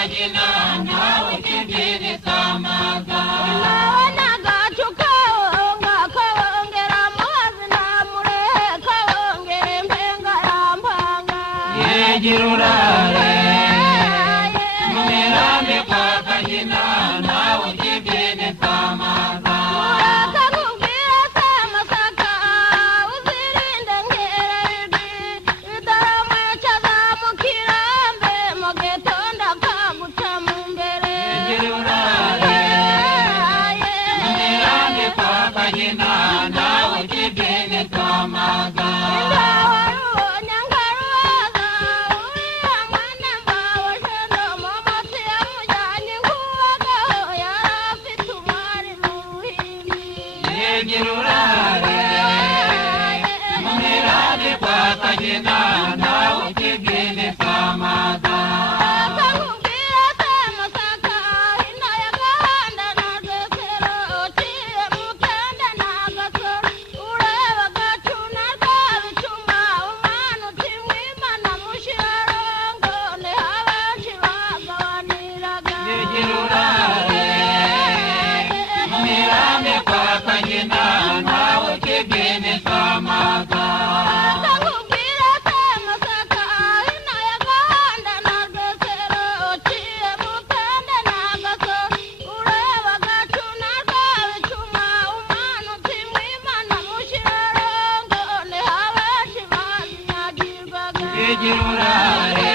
kagina nawe kibiri samaga Girurare Mumirambi kwa kagina nawe kibiri samaga Urakakubwira samasaka uzirinde ngererwi Idaramwica zamukirambe mu gitondo akaguca mu mbere Girurare Mumirambi kwa kagina nawe kibiri samaga Girurare Mumirane kwa kagina nawe kibiri samaga Akakubwira samasaka ino y'agahanda n'agasero uciye mu kende n'agasoro ureba agacuna rwabicuma umwana utimwimana mushirarongo ni abenshi bagabaniraga Girurare Mumirane kwa kagina nawe kibiri samaga Akakubwira samasaka ino y'agahanda n'agasero uciye mu kende n'agasoro ureba agacuna rwabicuma umwana utimwimana mushirarongo ni abenshi bazinyagirwaga Girurare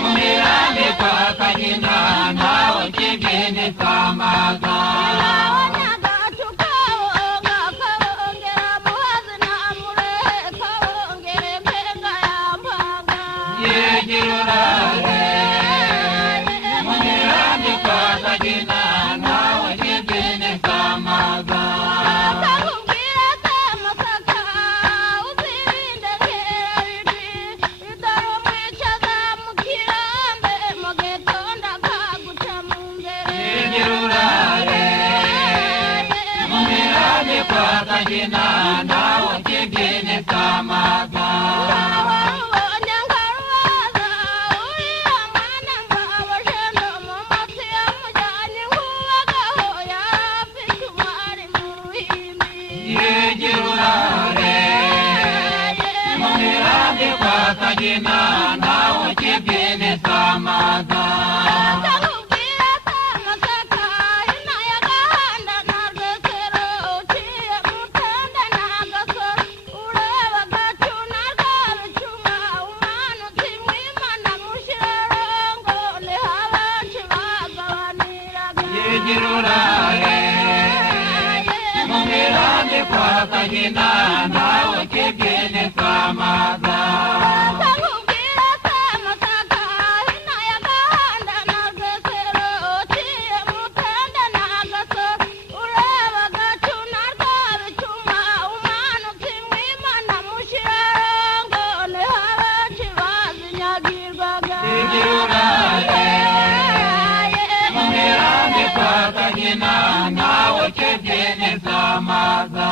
Mumirane kwa kagina nawe kibiri samaga Girurare Mumirane kwa kagina nawe kibiri samaga Akakubwira samasaka uzirinde ngererwi Idaramwica zamukirambe mu gitondo akaguca mu mbere Girurare Mumirane kwa kagina nawe kibiri samaga Warubonye ngarubaza uriya mwana mbabajeno mu matsi yamujyanye nk'uwagaho yarafite umwari mu ruhimbi Girurare Mumirane kwa kagina nawe kibiri samaga Akakubwira samasaka ino y'agahanda n'agasero uciye mu kende n'agasoro ureba agacuna rwabicuma umwana utimwimana mushirarongo ni abenshi bagabaniraga Girurare Mumirane kwa kagina nawe kibiri samaga Akakubwira samasaka ino y'agahanda n'agasero uciye mu kende n'agasoro ureba agacuna rwabicuma umwana utimwimana mushirarongo ni abenshi bazinyagirwaga Girurare Mumirane kwa kagina nawe kibiri samaga